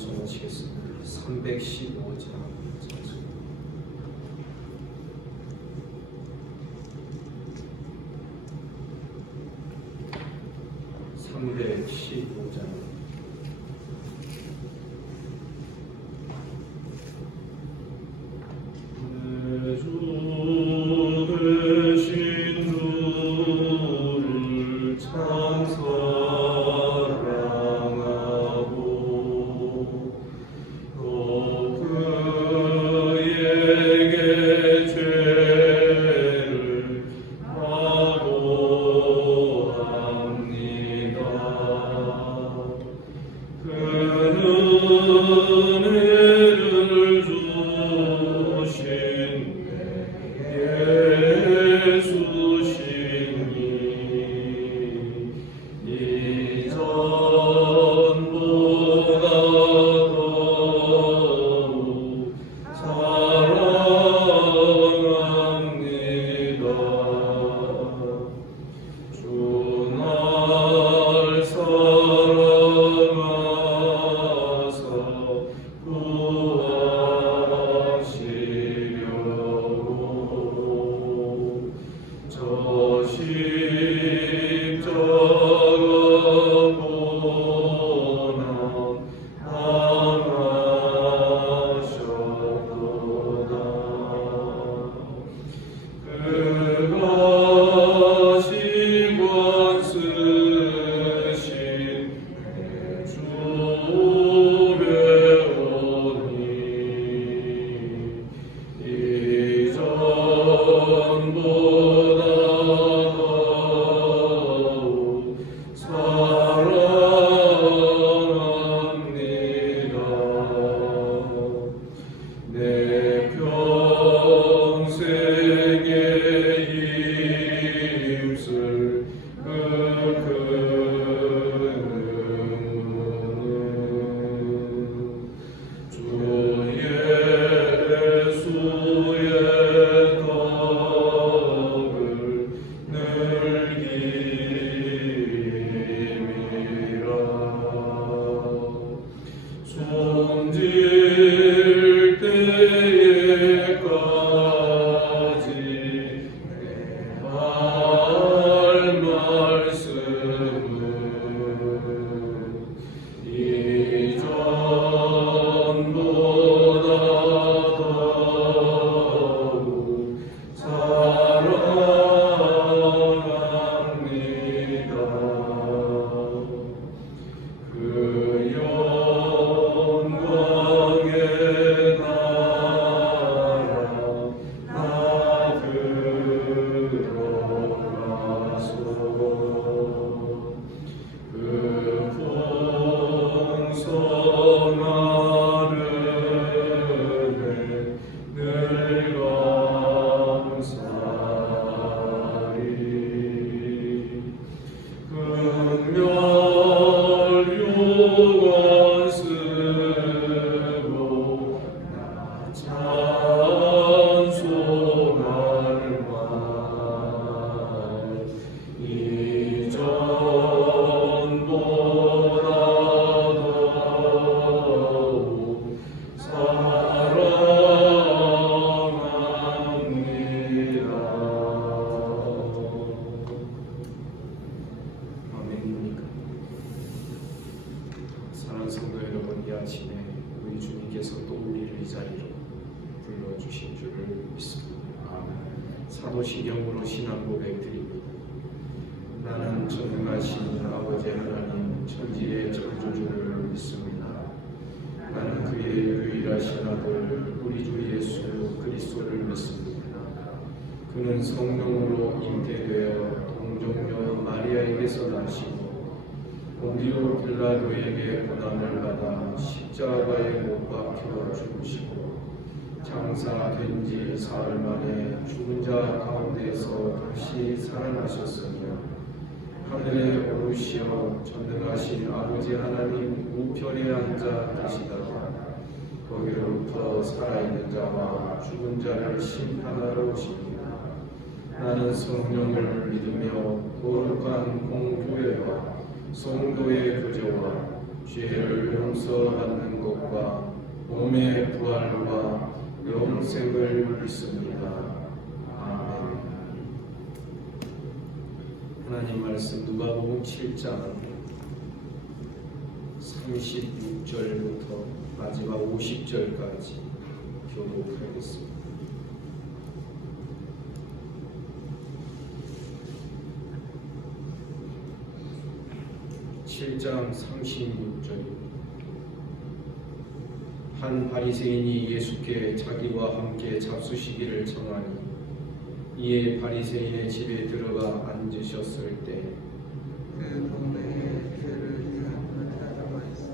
찬송하시겠습니다. 315장 찬송. 315장. 사도신경으로 신앙 고백드립니다. 나는 전능하신 아버지 하나님 천지의 창조주를 믿습니다. 나는 그의 유일하신 아들 우리 주 예수 그리스도를 믿습니다. 그는 성령으로 잉태되어 동정녀 마리아에게서 나시고 본디오 빌라도에게 고난을 받아 십자가에 못 박혀 죽으시고 장사된 지 사흘 만에 죽은 자 가운데서 다시 살아나셨으며 하늘에 오르시어 전능하신 아버지 하나님 우편에 앉아 계시다가 거기로부터 살아있는 자와 죽은 자를 심판하러 오십니다. 나는 성령을 믿으며 거룩한 공교회와 성도의 교제와 죄를 용서받는 것과 몸의 부활과 영생을 믿습니다. 아멘. 하나님 말씀 누가복음 7장 36절부터 마지막 50절까지 교독하겠습니다. 7장 36절입니다. 한 바리새인이 예수께 자기와 함께 잡수시기를 청하니 이에 바리새인의 집에 들어가 앉으셨을 때 그 동네에 죄를 지은 자가 있어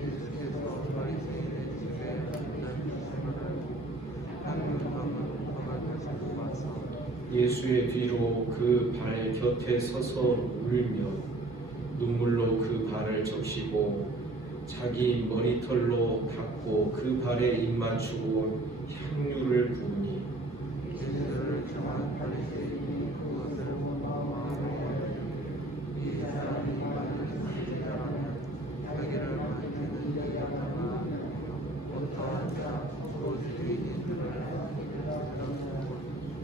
예수께서 바리새인의 집에 앉으시거늘 한 사람은 그가 가지고 와서 예수의 뒤로 그 발 곁에 서서 울며 눈물로 그 발을 적시고 자기 머리털로 닦고 그 발에 입 맞추고 향유를 부으니 예수를 청한 바리새인이 그것을 보고 말하되 이 사람이 만일 자라면 자기를 만지는 자가 어떠한 자 서로 주인들을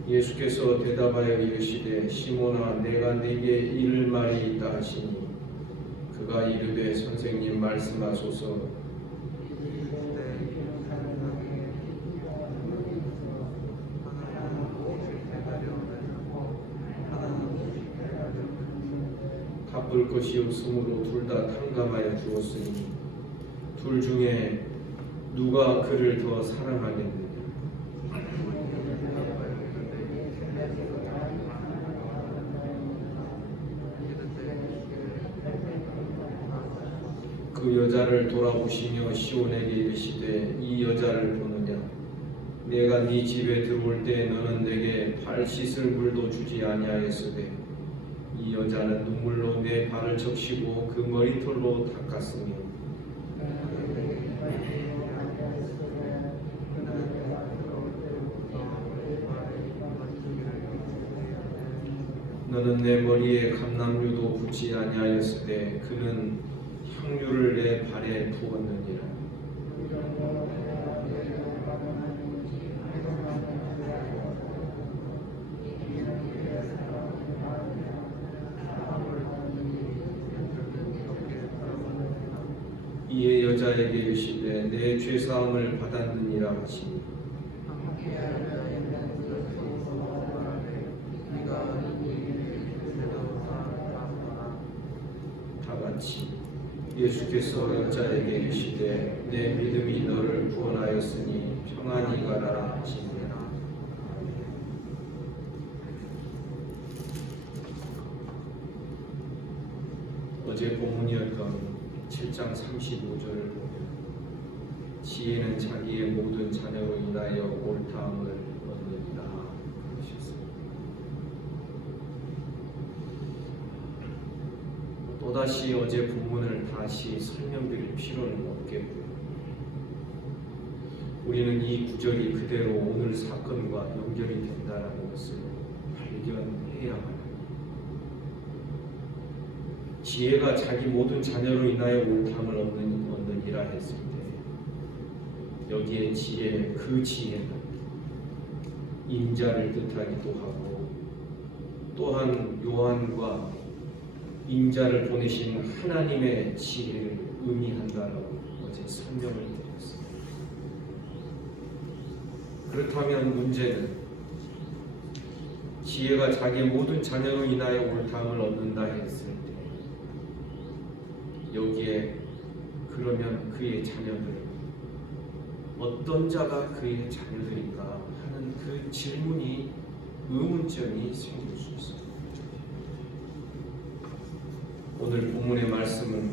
예수께서 대답하여 이르시되 시몬아 내가 네게 이를 말이 있다 하시니 그가 이르되 선생님 말씀하소서. 갚을 것이 없으므로 둘 다 탕감하여 주었으니 둘 중에 누가 그를 더 사랑하겠느냐. 그 여자를 돌아보시며 시온에게 이르시되 이 여자를 보느냐. 내가 네 집에 들어올 때 너는 내게 발 씻을 물도 주지 아니하였으되 이 여자는 눈물로 내 발을 적시고 그 머리털로 닦았으며 너는 내 머리에 감람류도 붓지 아니하였으되 그는 향유를 내 발에 부었느니라. 이에 여자에게 이르시되 내 죄사함을 받았느니라 하시니 다 같이 예수께서 여자에게 이르시되 내 믿음이 너를 구원하였으니 평안히 가라 하시니라. 어제 본문이었던 7장 35절을 보면 지혜는 자기의 모든 자녀로 인하여 옳다함을 얻느니라 하셨습니다. 또다시 어제 본문을 다시 설명드릴 필요는 없겠고요. 우리는 이 구절이 그대로 오늘 사건과 연결이 된다는 것을 발견해야 합니다. 지혜가 자기 모든 자녀로 인하여 옳다함을 얻느니라 했을 때 여기에 지혜, 그 지혜는 인자를 뜻하기도 하고 또한 요한과 인자를 보내신 하나님의 지혜를 의미한다라고 어제 설명을 드렸습니다. 그렇다면 문제는 지혜가 자기의 모든 자녀로 인하여 옳다함을 얻는다 했을 때 여기에 그러면 그의 자녀들 어떤 자가 그의 자녀들인가 하는 그 질문이 의문점이 생길 수 있습니다. 오늘 본문의 말씀은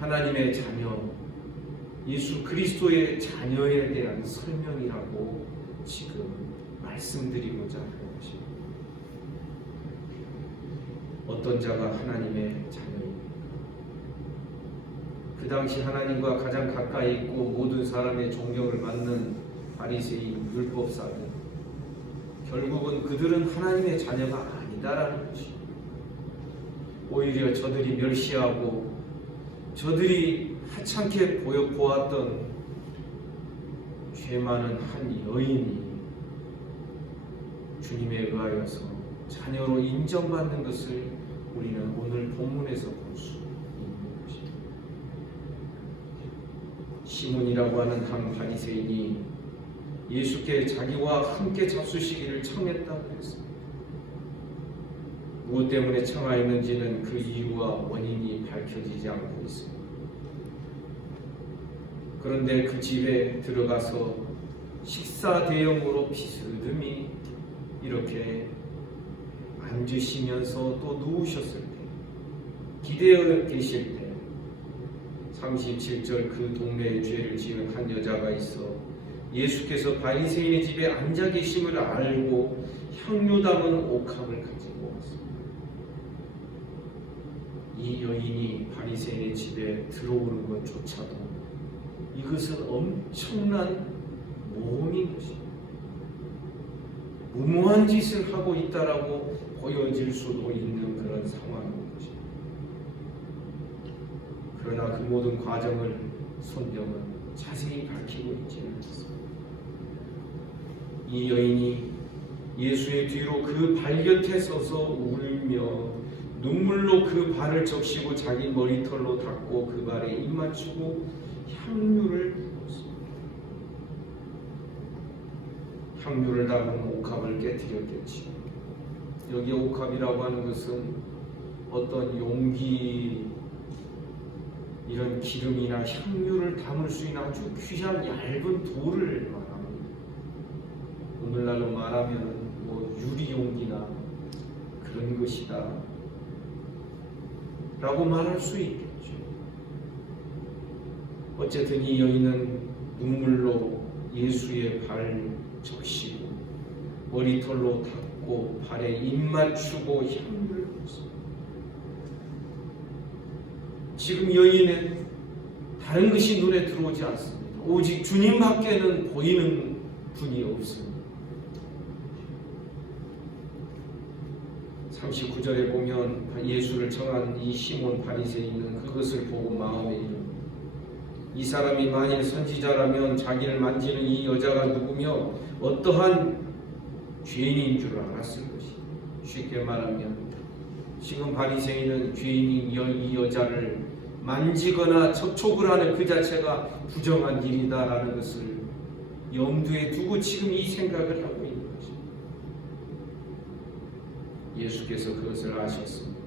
하나님의 자녀, 예수 그리스도의 자녀에 대한 설명이라고 지금 말씀드리고자 하는 것입니다. 어떤 자가 하나님의 자녀입니까? 그 당시 하나님과 가장 가까이 있고 모든 사람의 존경을 받는 바리새인 율법사들, 결국은 그들은 하나님의 자녀가 아니다라는 것입니다. 오히려 저들이 멸시하고 저들이 하찮게 보았던 죄 많은 한 여인이 주님에 의하여서 자녀로 인정받는 것을 우리는 오늘 본문에서 볼 수 있는 것입니다. 시몬이라고 하는 한 바리새인이 예수께 자기와 함께 잡수시기를 청했다고 했습니다. 무엇 때문에 청하였는지는 그 이유와 원인이 밝혀지지 않고 있습니다. 그런데 그 집에 들어가서 식사 대용으로 비스듬히 이렇게 앉으시면서 또 누우셨을 때, 기대어 계실 때 37절 그 동네에 죄를 지은 한 여자가 있어 예수께서 바리새인의 집에 앉아 계심을 알고 향유 담은 옥합을 가지고 왔습니다. 이 여인이 바리새인의 집에 들어오는 것조차도 이것은 엄청난 모험인 것입니다. 무모한 짓을 하고 있다라고 보여질 수도 있는 그런 상황인 것입니다. 그러나 그 모든 과정을 성경은 자세히 밝히고 있지는 않습니다. 이 여인이 예수의 뒤로 그 발 곁에 서서 울며 눈물로 그 발을 적시고 자기 머리털로 닦고 그 발에 입 맞추고 향유를 부었습니다. 향유를 담은 옥합을 깨뜨렸겠지. 여기 옥합이라고 하는 것은 어떤 용기, 이런 기름이나 향유를 담을 수 있는 아주 귀한 얇은 돌을 말합니다. 오늘날로 말하면 뭐 유리 용기나 그런 것이다 라고 말할 수 있겠죠. 어쨌든 이 여인은 눈물로 예수의 발 적시고 머리털로 닦고 발에 입 맞추고 향유를 부었습니다. 지금 여인은 다른 것이 눈에 들어오지 않습니다. 오직 주님밖에는 보이는 분이 없습니다. 39절에 보면 예수를 청한 이 시몬 바리새인은 그것을 보고 마음에 이릅니다. 이 사람이 만일 선지자라면 자기를 만지는 이 여자가 누구며 어떠한 죄인인 줄 알았을 것이다. 쉽게 말하면 지금 바리새인은 죄인인 이 여자를 만지거나 접촉을 하는 그 자체가 부정한 일이다라는 것을 염두에 두고 지금 이 생각을 하고 있는 것입니다. 예수께서 그것을 아셨습니다.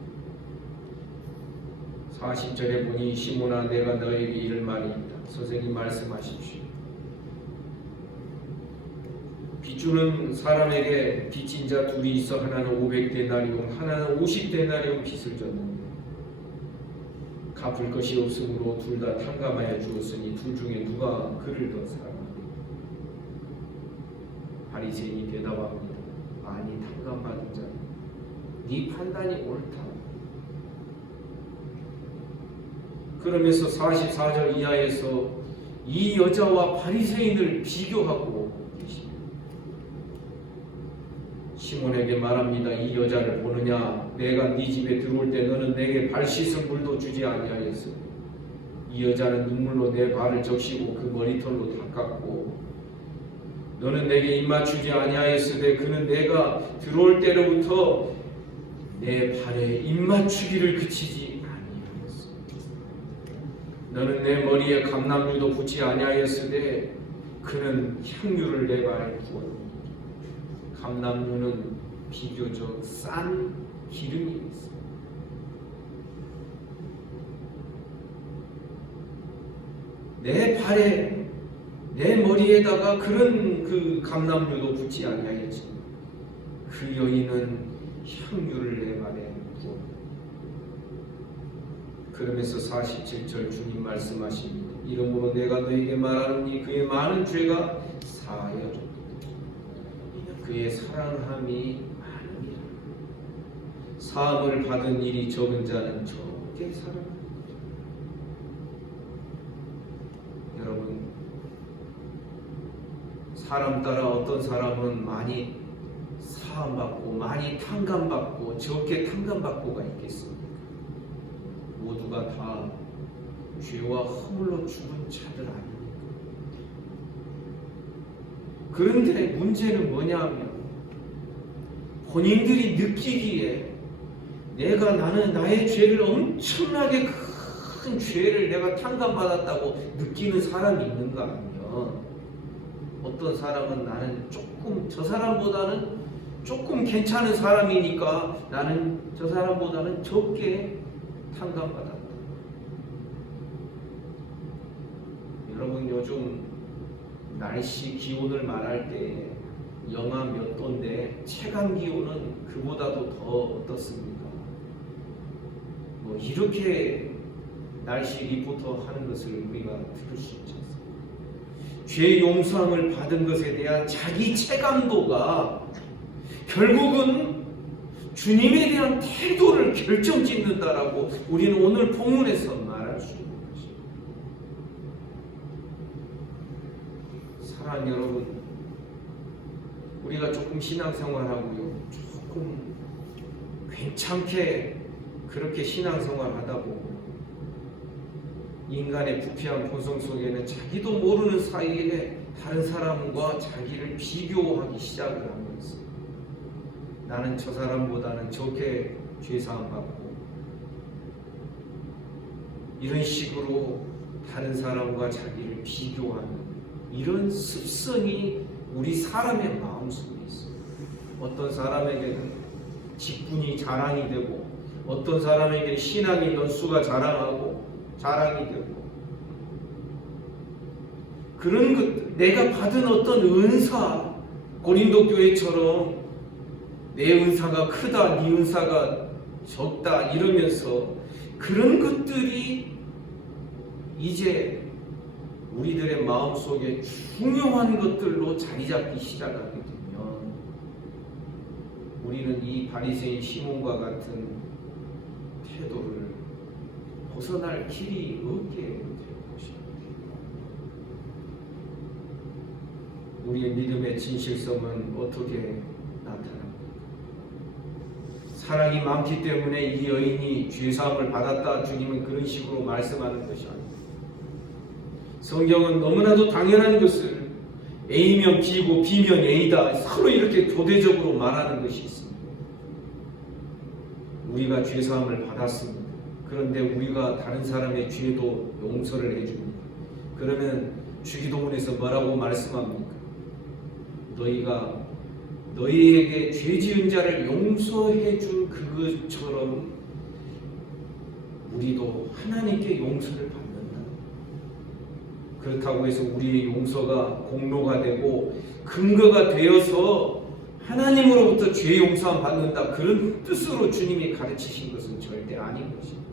40절에 보니 시몬아 내가 너에게 이를 말이 있다. 선생님 말씀하십시오. 빚주는 사람에게 빚진 자 둘이 있어 하나는 500데나리온 하나는 50데나리온 빚을 졌는데 갚을 것이 없으므로 둘 다 탕감하여 주었으니 둘 중에 누가 그를 더 사랑하느냐. 바리새인이 대답합니다. 아니 탕감받은 자는 네 판단이 옳다. 그러면서 44절 이하에서 이 여자와 바리새인을 비교하고 계십니다. 시몬에게 말합니다. 이 여자를 보느냐? 내가 네 집에 들어올 때 너는 내게 발 씻을 물도 주지 아니하였으니 이 여자는 눈물로 내 발을 적시고 그 머리털로 닦았고 너는 내게 입 맞추지 아니하였으되 그는 내가 들어올 때로부터 내 발에 입 맞추기를 그치지 아니하였으니 너는 내 머리에 감람유도 붓지 아니하였으되 그는 향유를 내 발에 부었니. 감람유는 비교적 싼 기름이 있습니다. 내 발에 내 머리에다가 그런 그 감람유도 붓지 아니하였지. 그 여인은 향유를 내 발에 부었다. 그러면서 47절 주님 말씀하십니다. 이러므로 내가 너에게 말하노니 그의 많은 죄가 사하여졌다. 그의 사랑함이 많으니라. 사함을 받은 일이 적은 자는 적게 사랑합니다. 여러분, 사람 따라 어떤 사람은 많이 사함받고 많이 탕감받고 적게 탕감받고가 있겠습니까? 모두가 다 죄와 허물로 죽은 자들 아닙니까? 그런데 문제는 뭐냐면 본인들이 느끼기에 나는 나의 죄를 엄청나게 큰 죄를 내가 탕감받았다고 느끼는 사람이 있는가 하면 어떤 사람은 나는 저 사람보다는 조금 괜찮은 사람이니까 나는 저 사람보다는 적게 탕감받았다. 여러분 요즘 날씨 기온을 말할 때 영하 몇 도인데 체감 기온은 그보다도 더 어떻습니까? 뭐 이렇게 날씨 리포터 하는 것을 우리가 들을 수 있지 않습니까? 죄 용서함을 받은 것에 대한 자기 체감도가 결국은 주님에 대한 태도를 결정짓는다라고 우리는 오늘 본문에서 말할 수 있는 것입니다. 사랑하는 여러분, 우리가 조금 신앙생활하고요, 조금 괜찮게 그렇게 신앙생활 하다 보고 인간의 부패한 본성 속에는 자기도 모르는 사이에 다른 사람과 자기를 비교하기 시작을 하면서 나는 저 사람보다는 적게 죄사함 받고 이런 식으로 다른 사람과 자기를 비교하는 이런 습성이 우리 사람의 마음속에 있어요. 어떤 사람에게는 직분이 자랑이 되고 어떤 사람에게는 신앙의 연수가 자랑이 되고 그런 것, 내가 받은 어떤 은사, 고린도 교회처럼 내 은사가 크다, 네 은사가 적다 이러면서 그런 것들이 이제 우리들의 마음속에 중요한 것들로 자리 잡기 시작하게 되면 우리는 이 바리새인 시몬과 같은 태도를 벗어날 길이 없게 될 것입니다. 우리의 믿음의 진실성은 어떻게 나타납니까? 사랑이 많기 때문에 이 여인이 죄사함을 받았다, 주님은 그런 식으로 말씀하는 것이 아닙니다. 성경은 너무나도 당연한 것을 A면 B고 B면 A다 서로 이렇게 교대적으로 말하는 것이 있습니다. 우리가 죄사함을 받았습니다. 그런데 우리가 다른 사람의 죄도 용서를 해줍니다. 그러면 주기도문에서 뭐라고 말씀합니까? 너희가 너희에게 죄 지은 자를 용서해 준 그것처럼 우리도 하나님께 용서를 받는다. 그렇다고 해서 우리의 용서가 공로가 되고 근거가 되어서 하나님으로부터 죄 용서함 받는다, 그런 뜻으로 주님이 가르치신 것은 절대 아닌 것입니다.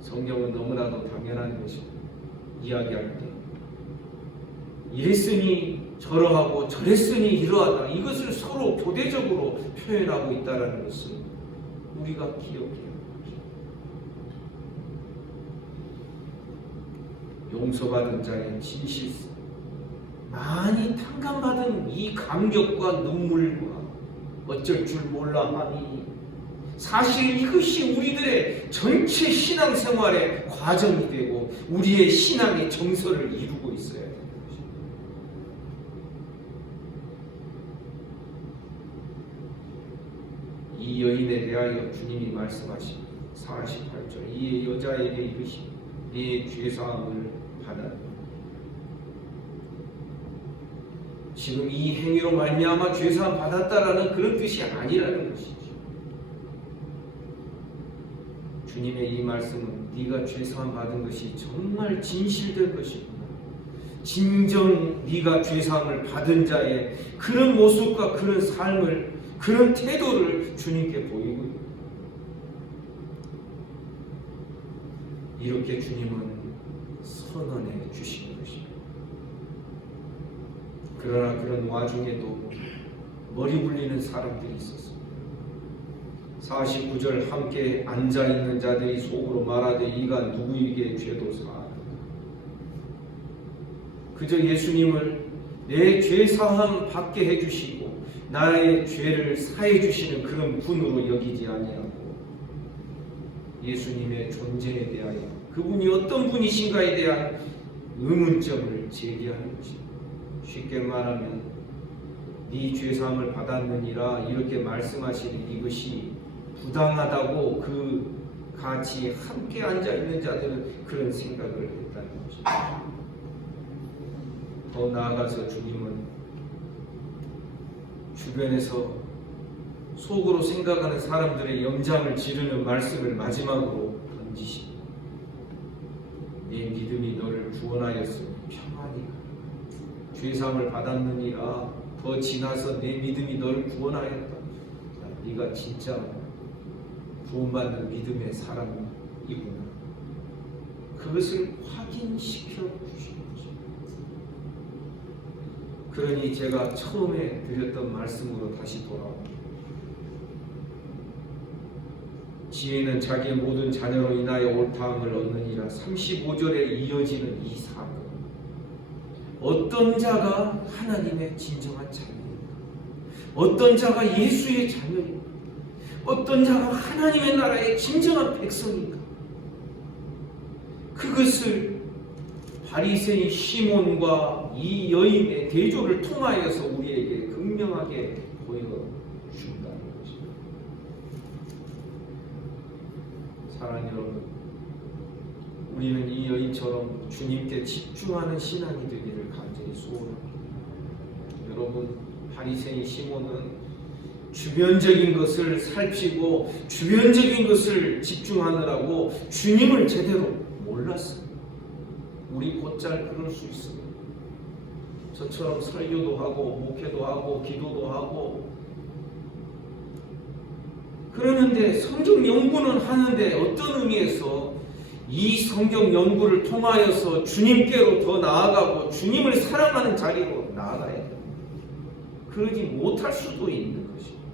성경은 너무나도 당연한 것입니다. 이야기할 때 이랬으니 저러하고 저랬으니 이러하다, 이것을 서로 교대적으로 표현하고 있다는 것을 우리가 기억해야 합니다. 용서받은 자의 진실성, 많이 탕감받은 이 감격과 눈물과 어쩔 줄 몰라 하니 사실 이것이 우리들의 전체 신앙생활의 과정이 되고 우리의 신앙의 정서를 이루고 있어야 합니다. 이 여인에 대하여 주님이 말씀하십니다. 48절, 이 여자에게 이르시되 네 죄사함을 받았다. 지금 이 행위로 말미암아 죄사함 받았다라는 그런 뜻이 아니라는 것이죠. 주님의 이 말씀은 네가 죄사함 받은 것이 정말 진실된 것이구나, 진정 네가 죄사함을 받은 자의 그런 모습과 그런 삶을, 그런 태도를 주님께 보이고 있다. 이렇게 주님은 선언해 주신 것입니다. 그러나 그런 와중에도 머리 굴리는 사람들이 있었습니다. 49절, 함께 앉아있는 자들이 속으로 말하되 이가 누구에게 죄도 사하는가. 그저 예수님을 내 죄 사함 받게 해주시고 나의 죄를 사해 주시는 그런 분으로 여기지 아니하고 예수님의 존재에 대하여 그분이 어떤 분이신가에 대한 의문점을 제기하는 것입니다. 쉽게 말하면 네 죄사함을 받았느니라 이렇게 말씀하시는 이것이 부당하다고 그 같이 함께 앉아있는 자들은 그런 생각을 했다는 것입니다. 더 나아가서 주님은 주변에서 속으로 생각하는 사람들의 염장을 지르는 말씀을 마지막으로 던지십니다. 네 믿음이 너를 구원하였으니 평안히 가라. 죄사함을 받았느니라. 더 지나서 내 믿음이 너를 구원하였다. 네가 진짜 구원받는 믿음의 사람이구나. 그것을 확인시켜 주시는 거죠. 그러니 제가 처음에 드렸던 말씀으로 다시 돌아옵니다. 지혜는 자기의 모든 자녀로 인하여 옳다함을 얻느니라. 35절에 이어지는 이 사건. 어떤 자가 하나님의 진정한 자녀인가? 어떤 자가 예수의 자녀인가? 어떤 자가 하나님의 나라의 진정한 백성인가? 그것을 바리새인 시몬과 이 여인의 대조를 통하여서 우리에게 극명하게 보여준다는 것입니다. 사랑하는 여러분, 우리는 이 여인처럼 주님께 집중하는 신앙이 되기를 간절히 소원합니다. 여러분, 바리새인 시몬은 주변적인 것을 살피고 주변적인 것을 집중하느라고 주님을 제대로 몰랐어요. 우리 곧잘 그럴 수 있습니다. 저처럼 설교도 하고 목회도 하고 기도도 하고 그러는데 성경 연구는 하는데 어떤 의미에서 이 성경 연구를 통하여서 주님께로 더 나아가고 주님을 사랑하는 자리로 나아가야 돼요. 그러지 못할 수도 있는 것입니다.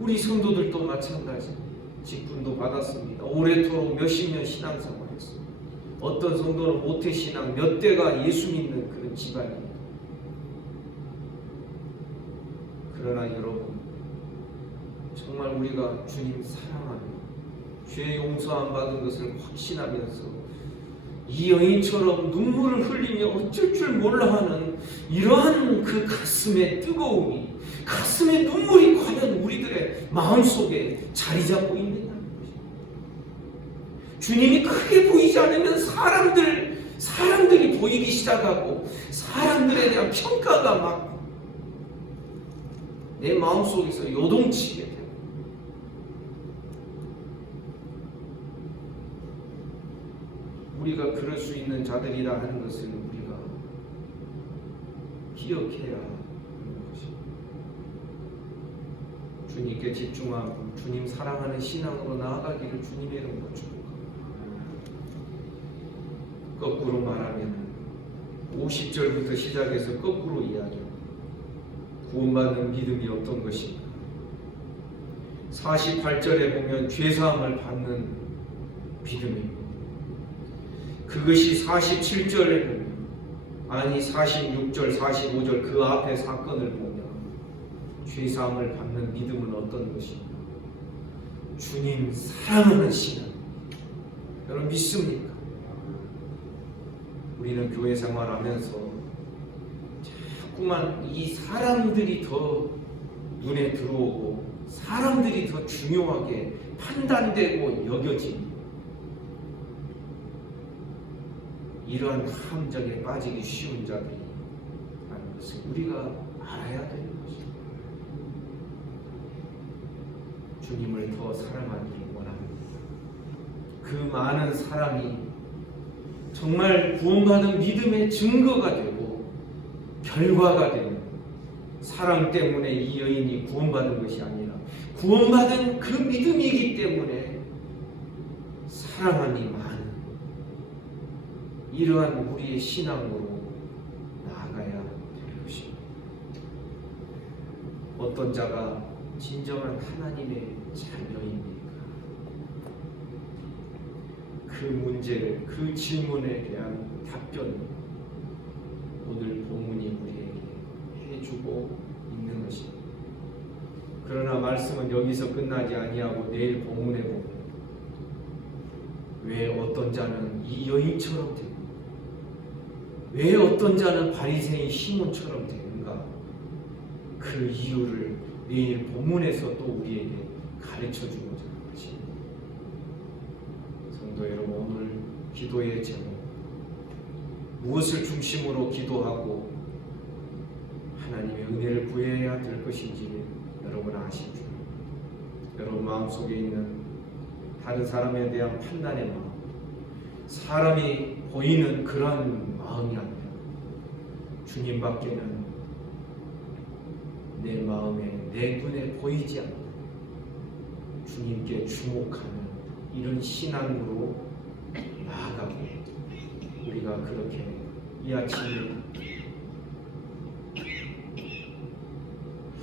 우리 성도들도 마찬가지. 직분도 받았습니다. 오래도록 몇십 년 신앙생활했습니다. 어떤 성도는 모태신앙 몇 대가 예수 믿는 그런 집안입니다. 그러나 여러분, 정말 우리가 주님 사랑하며 죄 용서함 받은 것을 확신하면서 이 여인처럼 눈물을 흘리며 어쩔 줄 몰라 하는 이러한 그 가슴의 뜨거움이, 가슴의 눈물이 과연 우리들의 마음속에 자리 잡고 있느냐는 것입니다. 주님이 크게 보이지 않으면 사람들이 보이기 시작하고 사람들에 대한 평가가 막 내 마음속에서 요동치게 돼요. 우리가 그럴 수 있는 자들이라 하는 것을 우리가 기억해야 하는 것입니다. 주님께 집중하고 주님 사랑하는 신앙으로 나아가기를 주님의 이름으로 축복합니다. 거꾸로 말하면 50절부터 시작해서 거꾸로 이야기합니다. 구원받는 믿음이 어떤 것인가? 48절에 보면 죄사함을 받는 믿음입니다. 그것이 47절에 보면, 아니 46절, 45절 그 앞에 사건을 보면 죄사함을 받는 믿음은 어떤 것인가? 주님 사랑하는 신앙. 여러분 믿습니까? 우리는 교회 생활하면서 자꾸만 이 사람들이 더 눈에 들어오고 사람들이 더 중요하게 판단되고 여겨집니다. 이러한 함정에 빠지기 쉬운 자들이 라는 것을 우리가 알아야 되는 것입니다. 주님을 더 사랑하기를 원합니다. 그 많은 사람이 정말 구원받은 믿음의 증거가 되고 결과가 되는, 사랑 때문에 이 여인이 구원받은 것이 아니라 구원받은 그 믿음이기 때문에 사랑함이 많은 이러한 우리의 신앙으로 나아가야 될 것입니다. 어떤 자가 진정한 하나님의 자녀입니까? 그 문제를, 그 질문에 대한 답변을 오늘 본문이 우리에게 해주고 있는 것입니다. 그러나 말씀은 여기서 끝나지 아니하고 내일 본문에 보면 왜 어떤 자는 이 여인처럼 되고 왜 어떤 자는 바리새인 시몬처럼 되는가, 그 이유를 내일 본문에서 또 우리에게 가르쳐주고자 하는 것입니다. 성도 여러분, 오늘 기도의 제목, 무엇을 중심으로 기도하고 하나님의 은혜를 구해야 될 것인지 여러분 아시죠? 여러분 마음속에 있는 다른 사람에 대한 판단의 마음, 사람이 보이는 그런 마음이 아니라 주님밖에는 내 마음에, 내 눈에 보이지 않는 주님께 주목하는 이런 신앙으로 나아가고, 우리가 그렇게 이 아침에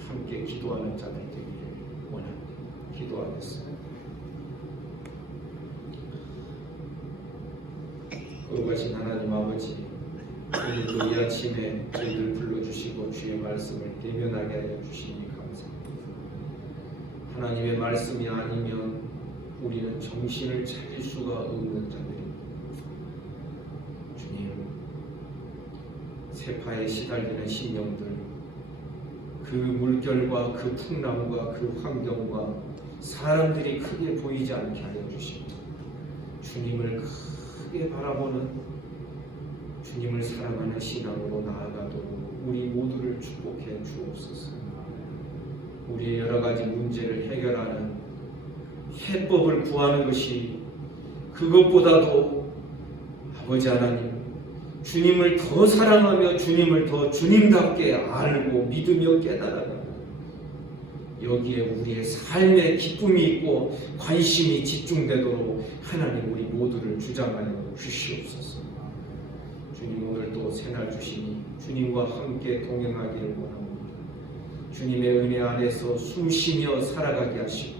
함께 기도하는 자들 되기를 원합니다. 기도하겠습니다. 거룩하신 하나님 아버지, 오늘도 이 아침에 저희들 불러주시고 주의 말씀을 대면하게 하여 주시니 감사합니다. 하나님의 말씀이 아니면 우리는 정신을 차릴 수가 없는 자들입니다. 주님, 세파에 시달리는 심령들, 그 물결과 그 풍랑과 그 환경과 사람들이 크게 보이지 않게 하여 주시고, 주님을 크게 바라보는, 주님을 사랑하는 신앙으로 나아가도록 우리 모두를 축복해 주옵소서. 우리의 여러 가지 문제를 해결하는 해법을 구하는 것이, 그것보다도 아버지 하나님, 주님을 더 사랑하며 주님을 더 주님답게 알고 믿으며 깨달아가는, 여기에 우리의 삶의 기쁨이 있고 관심이 집중되도록 하나님 우리 모두를 주장하여 주시옵소서. 주님, 오늘도 새날 주시니 주님과 함께 동행하기를 원합니다. 주님의 은혜 안에서 숨쉬며 살아가게 하시고,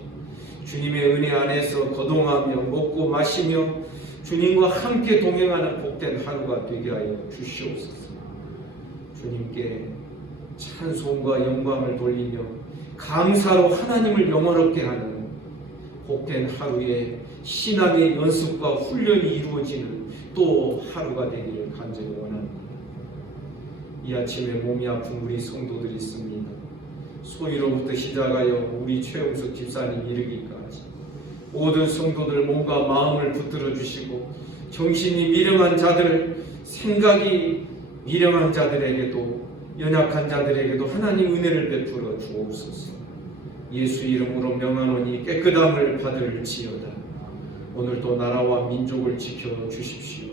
주님의 은혜 안에서 거동하며 먹고 마시며 주님과 함께 동행하는 복된 하루가 되게 하여 주시옵소서. 주님께 찬송과 영광을 돌리며 감사로 하나님을 영화롭게 하는 복된 하루에 신앙의 연습과 훈련이 이루어지는 또 하루가 되기를 간절히 원합니다. 이 아침에 몸이 아픈 우리 성도들이 있습니다. 소위로부터 시작하여 우리 최용석 집사님 이르기까지 모든 성도들 몸과 마음을 붙들어 주시고, 정신이 미령한 자들, 생각이 미령한 자들에게도, 연약한 자들에게도 하나님 은혜를 베풀어 주옵소서. 예수 이름으로 명하노니 깨끗함을 받을지어다. 오늘도 나라와 민족을 지켜 주십시오.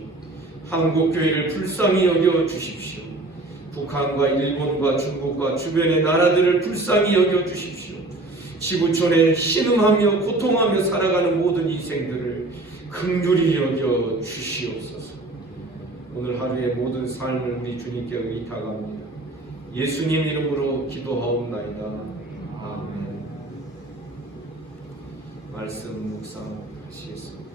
한국교회를 불쌍히 여겨 주십시오. 북한과 일본과 중국과 주변의 나라들을 불쌍히 여겨 주십시오. 지구촌에 신음하며 고통하며 살아가는 모든 인생들을 긍휼히 여겨 주시옵소서. 오늘 하루의 모든 삶을 우리 주님께 의탁합니다. 예수님 이름으로 기도하옵나이다. 아멘. 말씀 묵상하시겠습니다.